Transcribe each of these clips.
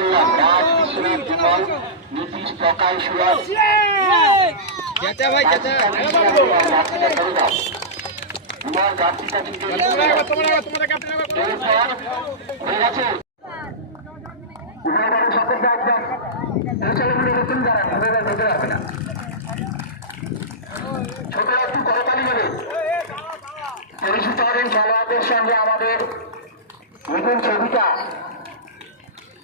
বললাম রাজ বিশ্বনাথ বিমল নীতিশ প্রকাশ সুরাজ চেঁচা ভাই চেঁচা। জার্সিটা করে দাও তোমার জার্সিটা কিন্তু হয়ে গেছে। উভয় একদম এই নতুন দাঁড়ান উভয় ভেতরে আসবে না। ছোট একটু করতালি পরিচিত হবেন খেলোয়াড়দের সঙ্গে আমাদের নতুন ছবিটা।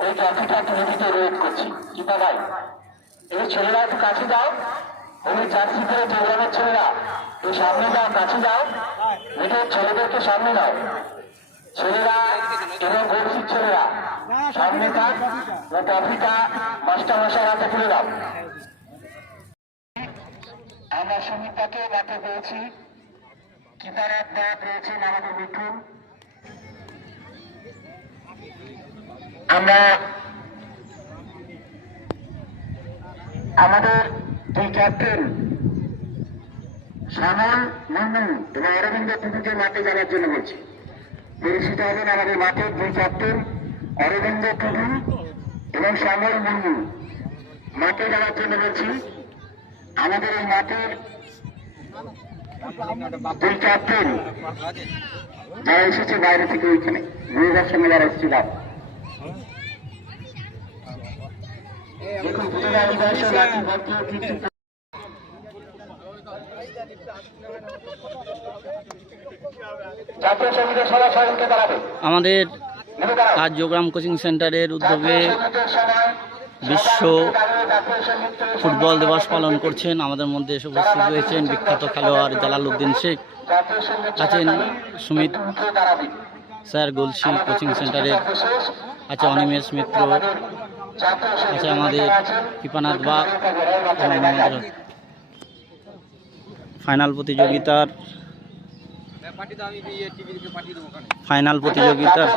ওই ট্রফিটা তুমি দিতে রোধ করছি। কিতা ভাই এই ছেলেরা একটু কাছে যাও। ওই জার্সি করে দৌড়ানোর ছেলেরা এই সামনে যাও, কাছে যাও। মেয়েদের ছেলেদেরকে সামনে দাও ছেলেরা এবং গরিব ছেলেরা, সামনে থাক, ও ট্রফিটা মাস্টার মশাই হাতে তুলে দাও। আমরা সুমিতাকে মাঠে পেয়েছি। কিপারাত দেওয়া পেয়েছেন আমাদের মিঠুন। আমরা আমাদের দুই ক্যাপ্টেন সামল মুন্নু এবং অরবিন্দ টুটুকে মাঠে যাওয়ার জন্য বলছি। পরিচিত হবেন আমাদের মাঠের দুই ক্যাপ্টেন অরবিন্দ টুটু এবং শ্যামল মুন্নু মাঠে যাওয়ার জন্য বলছি। আমাদের এই মাঠের দুই ক্যাপ্টেন যারা এসেছে বাইরে থেকে ওইখানে। গুরুবার সঙ্গে যারা এসেছিলাম আমাদের। কার্যগ্রাম কোচিং সেন্টারের উদ্যোগে বিশ্ব ফুটবল দিবস পালন করছেন আমাদের মধ্যে এসে উপস্থিত রয়েছেন বিখ্যাত খেলোয়াড় জালাল উদ্দিন শেখ, আছেন সুমিত স্যার গোলশি কোচিং সেন্টারে আছে অনিমেষ মিত্র আমাদের আছে আমাদের আছেন কৃপানাথ আমাদের ফাইনাল প্রতিযোগিতার ফাইনাল প্রতিযোগিতার